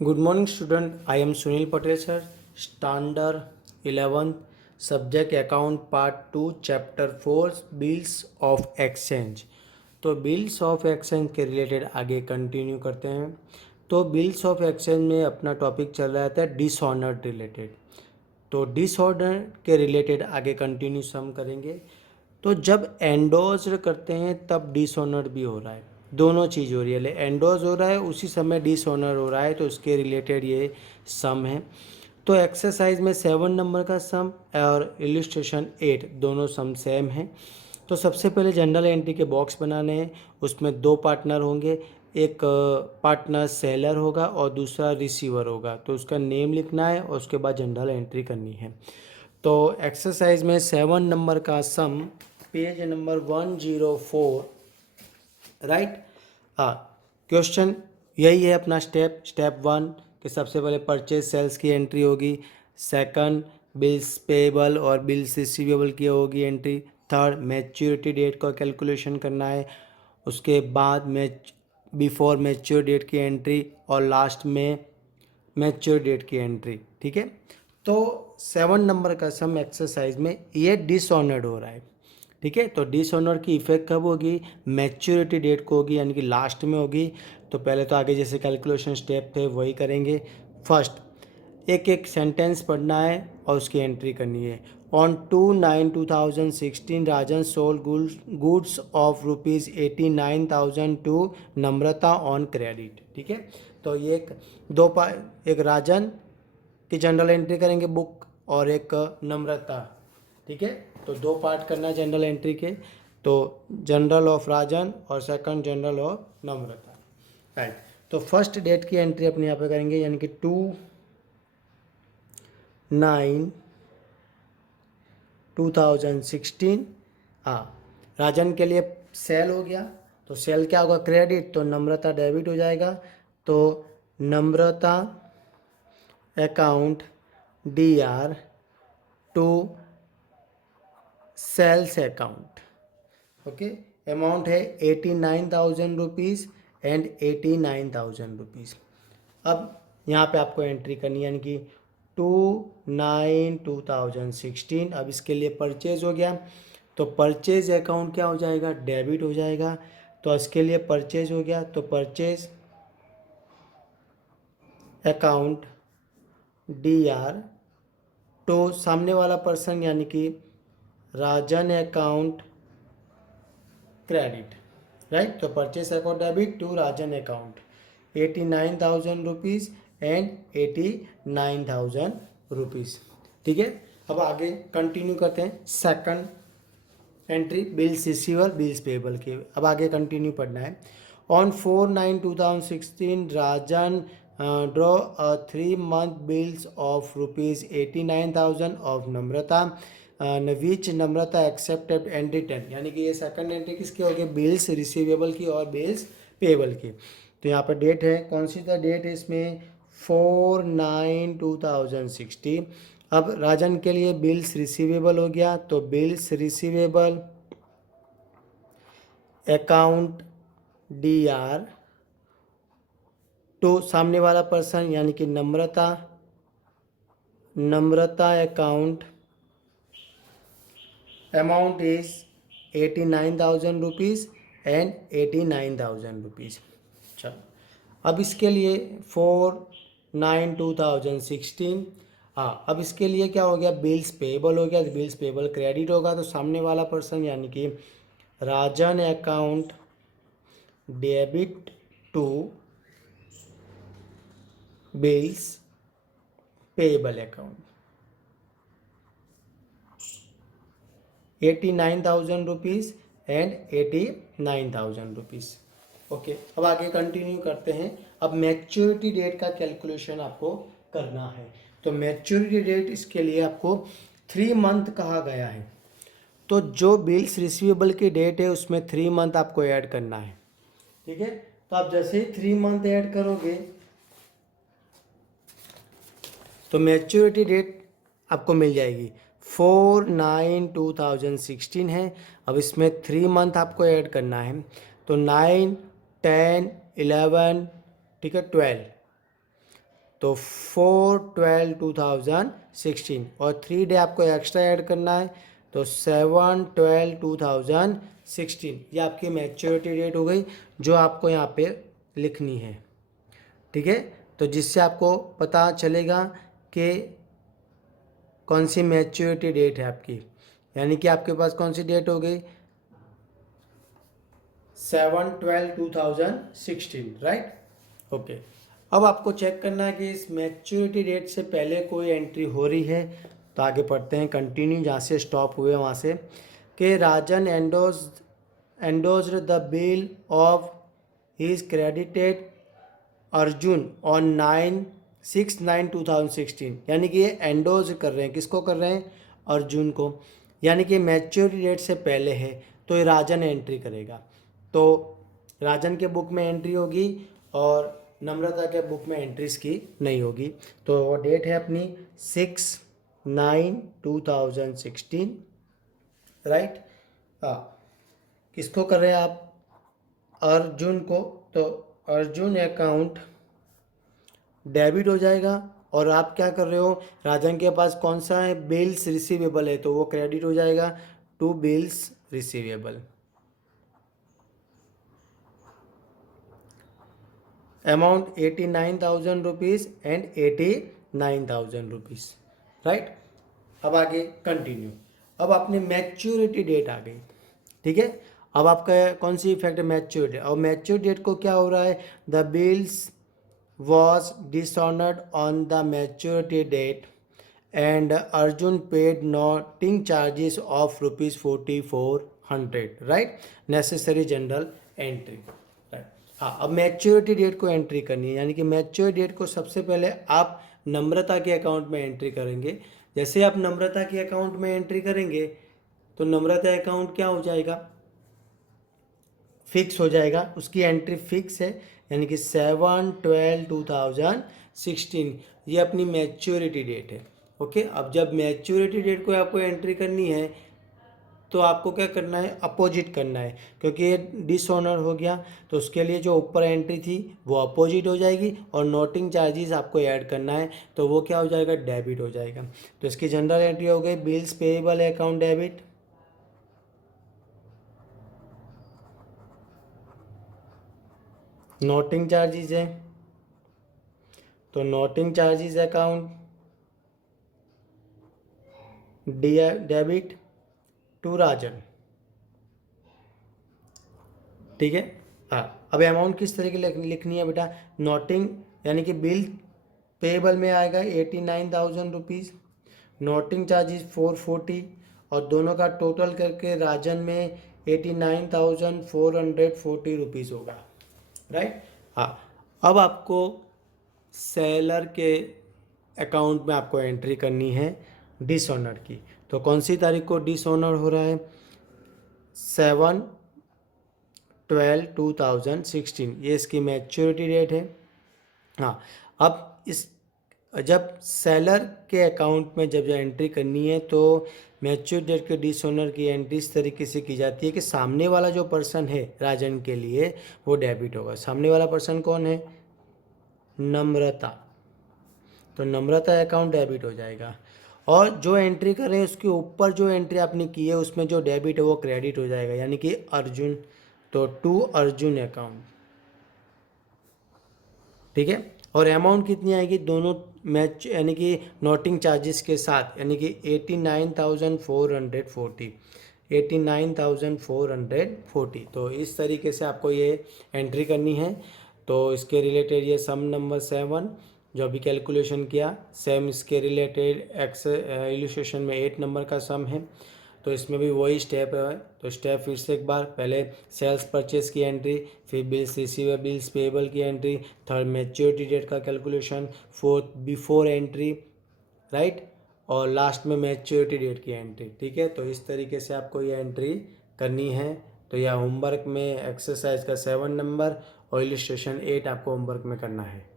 Good morning, student. I am Sunil Patel, sir. Standard 11, Subject Account Part 2, Chapter 4, Bills of Exchange. तो bills of exchange के related आगे continue करते हैं। तो bills of exchange में अपना टॉपिक चल रहा था डिसऑनर्ड रिलेटेड। तो डिसऑर्डर के रिलेटेड आगे कंटिन्यू सम करेंगे। तो जब एंडोज करते हैं तब डिसऑनर भी हो रहा है, दोनों चीज़ हो रही है। एंडोज हो रहा है उसी समय डिसऑनर हो रहा है, तो उसके रिलेटेड ये सम है। तो एक्सरसाइज में 7 नंबर का सम और इलिस्ट्रेशन 8 दोनों सम सेम हैं। तो सबसे पहले जनरल एंट्री के बॉक्स बनाने हैं। उसमें दो पार्टनर होंगे, एक पार्टनर सेलर होगा और दूसरा रिसीवर होगा। तो उसका नेम लिखना है और उसके बाद जनरल एंट्री करनी है। तो एक्सरसाइज में 7 नंबर का सम पेज नंबर 104, राइट। हाँ, क्वेश्चन यही है अपना। स्टेप 1 कि सबसे पहले परचेज सेल्स की एंट्री होगी। सेकंड, बिल्स पेएबल और बिल्स रिसीवेबल की होगी एंट्री। थर्ड, मैच्योरिटी डेट का कैलकुलेशन करना है। उसके बाद बिफोर मैच्योर डेट की एंट्री और लास्ट में मैच्योर डेट की एंट्री। ठीक है। तो 7 नंबर का सम एक्सरसाइज में ये डिसऑनर्ड हो रहा है। ठीक है। तो डिसऑनर की इफेक्ट कब होगी? मैच्योरिटी डेट को होगी, यानी कि लास्ट में होगी। तो पहले तो आगे जैसे कैलकुलेशन स्टेप थे वही करेंगे। फर्स्ट, एक एक सेंटेंस पढ़ना है और उसकी एंट्री करनी है। On 2/9/2016 Rajan sold goods of ₹89,000 to Namrata on credit. ठीक है। तो ये एक राजन की जनरल एंट्री करेंगे बुक और एक नम्रता। ठीक है। तो दो पार्ट करना है जनरल एंट्री के। तो जनरल ऑफ राजन और second general of Namrata, right. तो फर्स्ट डेट की एंट्री अपने यहाँ पे करेंगे, यानी कि 2/9/2016। हाँ, राजन के लिए सेल हो गया, तो सेल क्या होगा? क्रेडिट। तो नम्रता डेबिट हो जाएगा। तो Namrata account DR to sales account. Okay. Amount है 89,000 रुपीज़ एंड 89,000 रुपीज़। अब यहाँ पे आपको एंट्री करनी है, यानी कि 2/9/2016। अब इसके लिए परचेज हो गया, तो परचेज अकाउंट क्या हो जाएगा? डेबिट हो जाएगा। तो इसके लिए परचेज हो गया, तो परचेज अकाउंट DR तो सामने वाला पर्सन यानी कि राजन अकाउंट क्रेडिट, राइट। तो purchase account debit to Rajan account 89,000 rupees and 89,000 rupees. ठीक है। अब आगे कंटिन्यू करते हैं। Second entry bills receiver bills payable के। अब आगे कंटिन्यू पढ़ना है। On 4/9/2016 Rajan draw a 3 month bills of ₹89,000 of Namrata which Namrata accepted and return. यानी कि ये सेकंड एंट्री किसकी होगी? बिल्स रिसीवेबल की और बिल्स पेबल की। तो यहाँ पर डेट है, कौन सी सा डेट है इसमें? 4/9/2016। अब राजन के लिए बिल्स रिसीवेबल हो गया, तो बिल्स रिसीवेबल अकाउंट DR तो सामने वाला पर्सन यानी कि Namrata account amount is 89,000 rupees and 89,000 rupees. चलो, अब इसके लिए 4/9/2016। हाँ, अब इसके लिए क्या हो गया? बिल्स पेबल हो गया। बिल्स पेबल क्रेडिट होगा, तो सामने वाला पर्सन यानी कि Rajan account debit to bills payable account 89,000 rupees and 89,000 rupees. Okay. अब आगे कंटिन्यू करते हैं। अब मैच्योरिटी डेट का कैलकुलेशन आपको करना है। तो मैच्योरिटी डेट इसके लिए आपको 3 मंथ कहा गया है। तो जो बिल्स रिसीवेबल की डेट है उसमें 3 मंथ आपको ऐड करना है। ठीक है। तो आप जैसे ही 3 मंथ ऐड करोगे तो मैच्योरिटी डेट आपको मिल जाएगी। 4/9/2016 है। अब इसमें 3 मंथ आपको ऐड करना है, तो 9, 10, 11, ठीक है, 12। तो 4/12/2016 और 3 डे आपको एक्स्ट्रा ऐड करना है तो 7/12/2016 ये आपकी मैच्योरिटी डेट हो गई जो आपको यहाँ पे लिखनी है। ठीक है, तो जिससे आपको पता चलेगा कि कौन सी मैच्योरिटी डेट है आपकी, यानी कि आपके पास कौन सी डेट हो गई 7/12/2016, राइट। ओके, अब आपको चेक करना है कि इस मैच्योरिटी डेट से पहले कोई एंट्री हो रही है। तो आगे पढ़ते हैं, कंटिन्यू जहाँ से स्टॉप हुए वहाँ से, कि Rajan endorsed the bill of his credited Arjun on 6/9/2016, यानी कि ये एंडोज कर रहे हैं, किसको कर रहे हैं, अर्जुन को, यानी कि मैच्योरिटी डेट से पहले है तो ये राजन एंट्री करेगा। तो राजन के बुक में एंट्री होगी और नम्रता के बुक में एंट्रीज की नहीं होगी। तो डेट है अपनी 6/9/2016, राइट। हाँ, किसको कर रहे हैं आप, अर्जुन को, तो अर्जुन अकाउंट डेबिट हो जाएगा और आप क्या कर रहे हो, राजन के पास कौन सा है, बिल्स रिसीवेबल है तो वो क्रेडिट हो जाएगा to bills receivable. Amount 89,000 rupees and 89,000 rupees, right. अब आगे कंटिन्यू, अब आपने मैच्योरिटी डेट आ गई, ठीक है। अब आपका कौन सी इफेक्ट है, मैच्योरिटी। और मैच्योरिटी डेट को क्या हो रहा है, the bills was dishonored on the maturity date and Arjun paid noting charges of rupees 4,400, right, necessary general entry, right। हाँ, अब मैच्योरिटी डेट को एंट्री करनी है, यानी कि मैच्योरिटी डेट को सबसे पहले आप नम्रता के अकाउंट में एंट्री करेंगे। जैसे आप नम्रता के अकाउंट में एंट्री करेंगे तो नम्रता अकाउंट क्या हो जाएगा, फिक्स हो जाएगा, उसकी एंट्री फिक्स है, यानी कि 7/12/2016 ये अपनी मैच्योरिटी डेट है। ओके, अब जब मैच्योरिटी डेट को आपको एंट्री करनी है तो आपको क्या करना है, अपोजिट करना है, क्योंकि ये डिसऑनर हो गया तो उसके लिए जो ऊपर एंट्री थी वो अपोजिट हो जाएगी और नोटिंग चार्जेस आपको ऐड करना है तो वो क्या हो जाएगा, डेबिट हो जाएगा। तो इसकी जनरल एंट्री हो गई bills payable account debit, noting charges है तो noting charges account debit to Rajan, ठीक है। हाँ, अब अमाउंट किस तरह की लिखनी है बेटा, नोटिंग यानी कि बिल पेएबल में आएगा 89,000 रुपीज़, नोटिंग चार्जेस 440 और दोनों का टोटल करके राजन में 89,440 रुपीज़ होगा, राइट। हाँ, अब आपको सेलर के अकाउंट में आपको एंट्री करनी है डिसऑनर की। तो कौन सी तारीख को डिसऑनर हो रहा है, 7/12/2016, ये इसकी मैच्योरिटी डेट है। हाँ, अब इस जब सेलर के अकाउंट में जब एंट्री करनी है तो मैच्योर डेट के डिसऑनर की एंट्री इस तरीके से की जाती है कि सामने वाला जो पर्सन है राजन के लिए वो डेबिट होगा। सामने वाला पर्सन कौन है, नम्रता, तो नम्रता अकाउंट डेबिट हो जाएगा और जो एंट्री कर रहे हैं उसके ऊपर जो एंट्री आपने की है उसमें जो डेबिट है वो क्रेडिट हो जाएगा, यानी कि अर्जुन, तो टू अर्जुन अकाउंट, ठीक है। और अमाउंट कितनी आएगी, दोनों मैच यानी कि नोटिंग चार्जेस के साथ, यानी कि 89,440, 89,440। तो इस तरीके से आपको ये एंट्री करनी है। तो इसके रिलेटेड ये सम नंबर 7 जो अभी कैलकुलेशन किया, सेम इसके रिलेटेड एक्स इलस्ट्रेशन में 8 नंबर का सम है। तो इसमें भी वही स्टेप है। तो स्टेप फिर से एक बार, पहले सेल्स परचेज की एंट्री, फिर बिल्स रिसीवेबल बिल्स पेएबल की एंट्री, थर्ड मैच्योरिटी डेट का calculation, fourth before entry, right, और लास्ट में मैच्योरिटी डेट की एंट्री, ठीक है। तो इस तरीके से आपको ये एंट्री करनी है। तो यह होमवर्क में एक्सरसाइज का 7 नंबर और इलस्ट्रेशन 8 आपको होमवर्क में करना है।